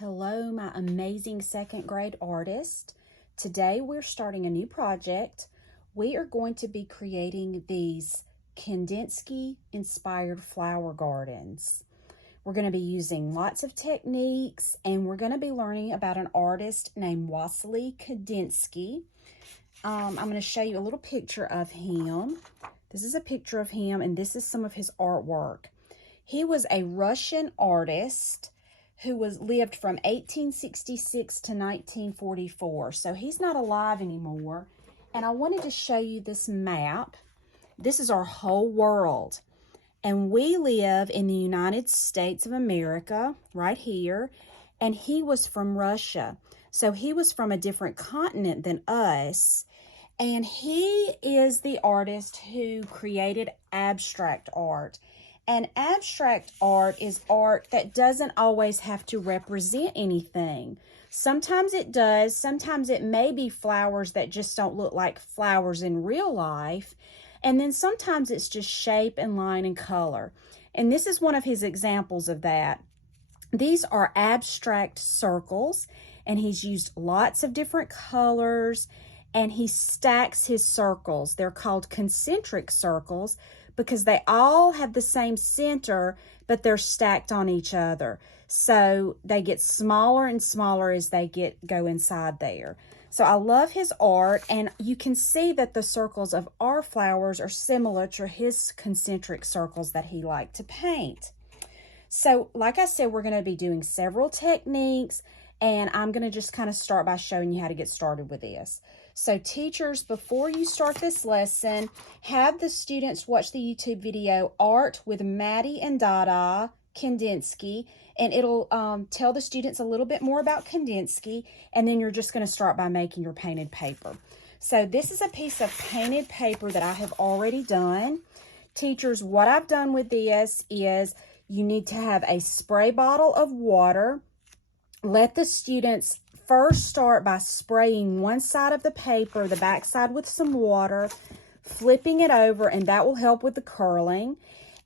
Hello, my amazing second grade artist. Today we're starting a new project. We are going to be creating these Kandinsky inspired flower gardens. We're going to be using lots of techniques, and we're going to be learning about an artist named Wassily Kandinsky. I'm going to show you a little picture of him. This is a picture of him, and this is some of his artwork. He was a Russian artist who lived from 1866 to 1944. So he's not alive anymore. And I wanted to show you this map. This is our whole world. And we live in the United States of America, right here. And he was from Russia. So he was from a different continent than us. And he is the artist who created abstract art. And abstract art is art that doesn't always have to represent anything. Sometimes it does. Sometimes it may be flowers that just don't look like flowers in real life. And then sometimes it's just shape and line and color. And this is one of his examples of that. These are abstract circles, and he's used lots of different colors, and he stacks his circles. They're called concentric circles, because they all have the same center, but they're stacked on each other. So they get smaller and smaller as they go inside there. So I love his art, and you can see that the circles of our flowers are similar to his concentric circles that he liked to paint. So like I said, we're going to be doing several techniques, and I'm going to just kind of start by showing you how to get started with this. So teachers, before you start this lesson, have the students watch the YouTube video Art with Maddie and Dada Kandinsky, and it'll tell the students a little bit more about Kandinsky, and then you're just going to start by making your painted paper. So this is a piece of painted paper that I have already done. Teachers, what I've done with this is you need to have a spray bottle of water. Let the students first start by spraying one side of the paper, the back side, with some water, flipping it over, and that will help with the curling.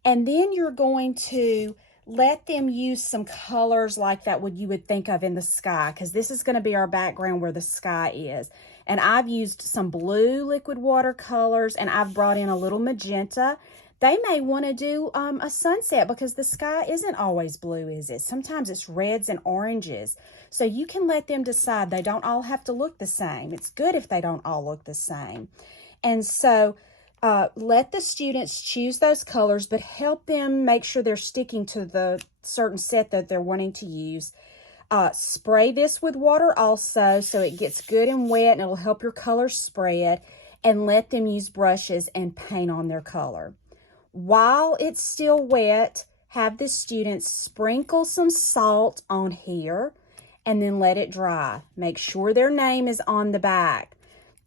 And then you're going to let them use some colors like that what you would think of in the sky, because this is going to be our background where the sky is. And I've used some blue liquid watercolors, and I've brought in a little magenta. They may want to do a sunset, because the sky isn't always blue, is it? Sometimes it's reds and oranges. So you can let them decide. They don't all have to look the same. It's good if they don't all look the same. And so let the students choose those colors, but help them make sure they're sticking to the certain set that they're wanting to use. Spray this with water also, so it gets good and wet, and it'll help your colors spread. And let them use brushes and paint on their color. While it's still wet, have the students sprinkle some salt on here and then let it dry. Make sure their name is on the back.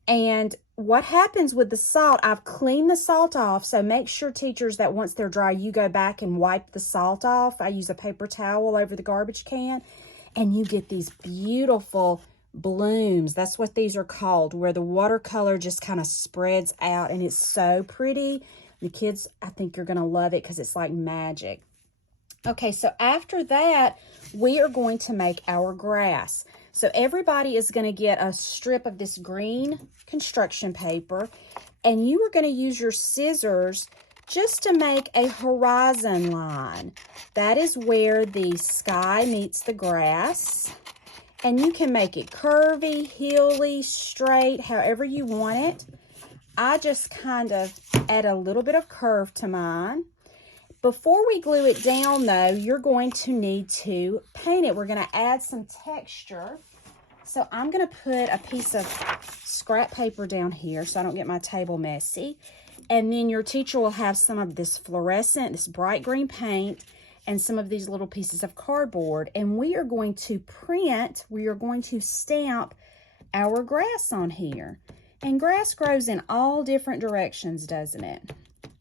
And what happens with the salt, I've cleaned the salt off, so make sure, teachers, that once they're dry, you go back and wipe the salt off. I use a paper towel over the garbage can, and you get these beautiful blooms. That's what these are called, where the watercolor just kind of spreads out, and it's so pretty. The kids, I think you're going to love it because it's like magic. Okay, so after that, we are going to make our grass. So everybody is going to get a strip of this green construction paper, and you are going to use your scissors just to make a horizon line. That is where the sky meets the grass. And you can make it curvy, hilly, straight, however you want it. I just kind of add a little bit of curve to mine. Before we glue it down, though, you're going to need to paint it. We're going to add some texture. So I'm going to put a piece of scrap paper down here so I don't get my table messy. And then your teacher will have some of this fluorescent, this bright green paint, and some of these little pieces of cardboard. And we are going to stamp our grass on here. And grass grows in all different directions, doesn't it?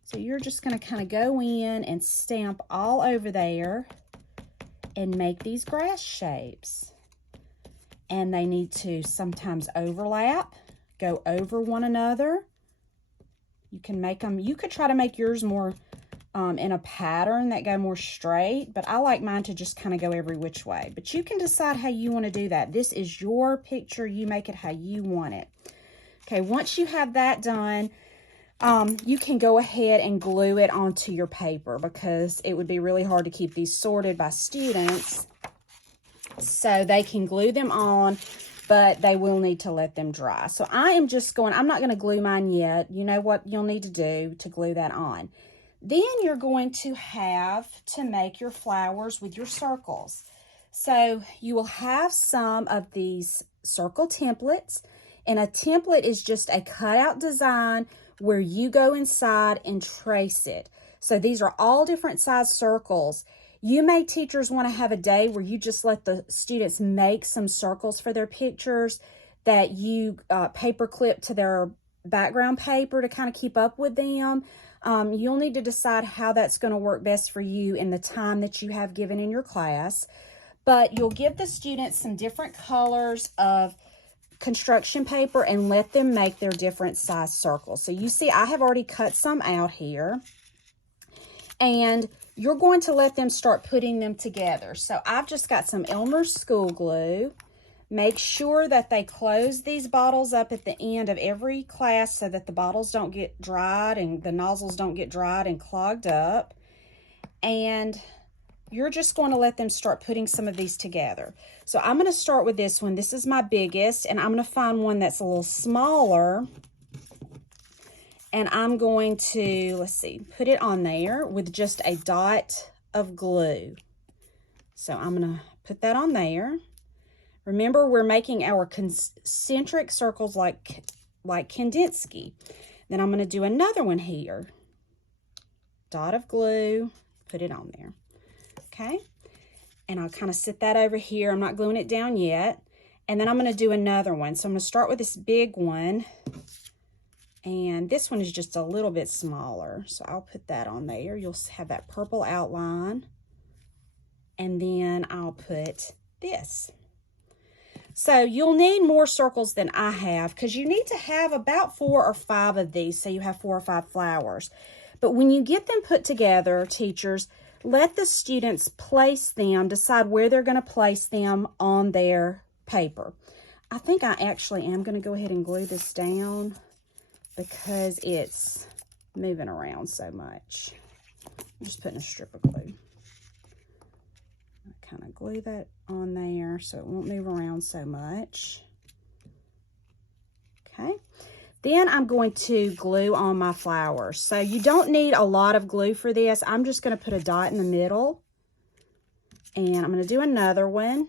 So you're just going to kind of go in and stamp all over there and make these grass shapes. And they need to sometimes overlap, go over one another. You can make them, you could try to make yours more in a pattern that go more straight, but I like mine to just kind of go every which way. But you can decide how you want to do that. This is your picture. You make it how you want it. Okay, once you have that done, you can go ahead and glue it onto your paper, because it would be really hard to keep these sorted by students. So they can glue them on, but they will need to let them dry. So I'm not going to glue mine yet. You know what you'll need to do to glue that on. Then you're going to have to make your flowers with your circles. So you will have some of these circle templates, and a template is just a cutout design where you go inside and trace it. So these are all different size circles. Teachers want to have a day where you just let the students make some circles for their pictures that you paper clip to their background paper to kind of keep up with them. You'll need to decide how that's going to work best for you in the time that you have given in your class. But you'll give the students some different colors of construction paper and let them make their different size circles. So you see, I have already cut some out here. And you're going to let them start putting them together. So I've just got some Elmer's school glue. Make sure that they close these bottles up at the end of every class so that the bottles don't get dried and the nozzles don't get dried and clogged up. And you're just going to let them start putting some of these together. So I'm going to start with this one. This is my biggest, and I'm going to find one that's a little smaller. And I'm going to, let's see, put it on there with just a dot of glue. So I'm going to put that on there. Remember, we're making our concentric circles like Kandinsky. Then I'm going to do another one here. Dot of glue, put it on there. Okay. And I'll kind of sit that over here. I'm not gluing it down yet. And then I'm going to do another one. So I'm going to start with this big one. And this one is just a little bit smaller. So I'll put that on there. You'll have that purple outline. And then I'll put this. So you'll need more circles than I have, because you need to have about 4 or 5 of these. So you have 4 or 5 flowers. But when you get them put together, teachers, let the students place them, decide where they're going to place them on their paper. I think I actually am going to go ahead and glue this down because it's moving around so much. I'm just putting a strip of glue. I kind of glue that on there so it won't move around so much. Okay. Then I'm going to glue on my flowers. So you don't need a lot of glue for this. I'm just going to put a dot in the middle. And I'm going to do another one.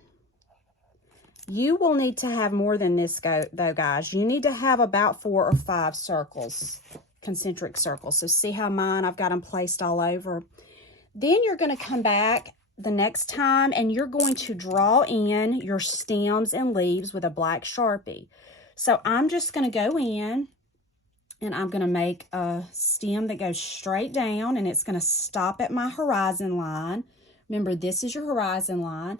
You will need to have more than this though, guys. You need to have about 4 or 5 circles, concentric circles. So see how mine, I've got them placed all over. Then you're going to come back the next time and you're going to draw in your stems and leaves with a black Sharpie. So I'm just going to go in and I'm going to make a stem that goes straight down and it's going to stop at my horizon line. Remember, this is your horizon line.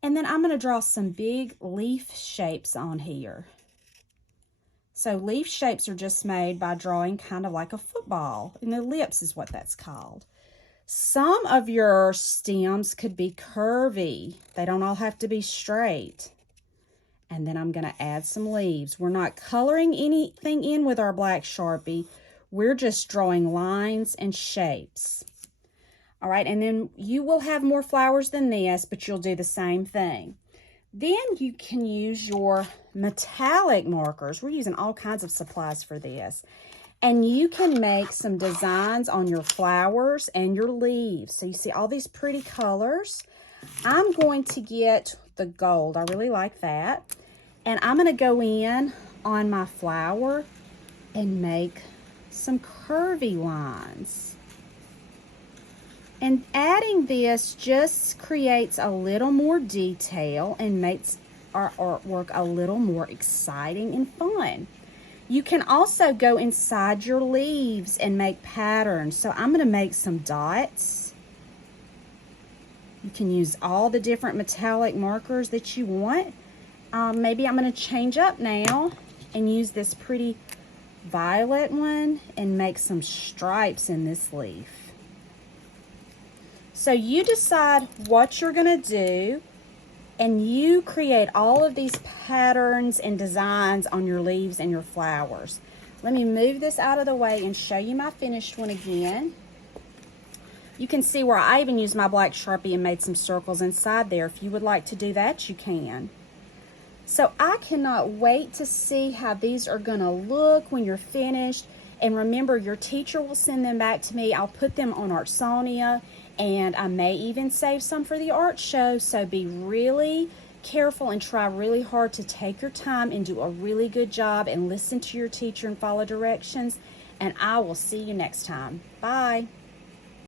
And then I'm going to draw some big leaf shapes on here. So leaf shapes are just made by drawing kind of like a football. An ellipse is what that's called. Some of your stems could be curvy. They don't all have to be straight. And then I'm going to add some leaves. We're not coloring anything in with our black Sharpie. We're just drawing lines and shapes. All right, and then you will have more flowers than this, but you'll do the same thing. Then you can use your metallic markers. We're using all kinds of supplies for this. And you can make some designs on your flowers and your leaves. So you see all these pretty colors. I'm going to get the gold. I really like that. And I'm going to go in on my flower and make some curvy lines. And adding this just creates a little more detail and makes our artwork a little more exciting and fun. You can also go inside your leaves and make patterns. So I'm going to make some dots. You can use all the different metallic markers that you want. Maybe I'm going to change up now and use this pretty violet one and make some stripes in this leaf. So you decide what you're going to do, and you create all of these patterns and designs on your leaves and your flowers. Let me move this out of the way and show you my finished one again. You can see where I even used my black Sharpie and made some circles inside there. If you would like to do that, you can. So I cannot wait to see how these are going to look when you're finished. And remember, your teacher will send them back to me. I'll put them on Artsonia, and I may even save some for the art show. So be really careful and try really hard to take your time and do a really good job and listen to your teacher and follow directions. And I will see you next time. Bye.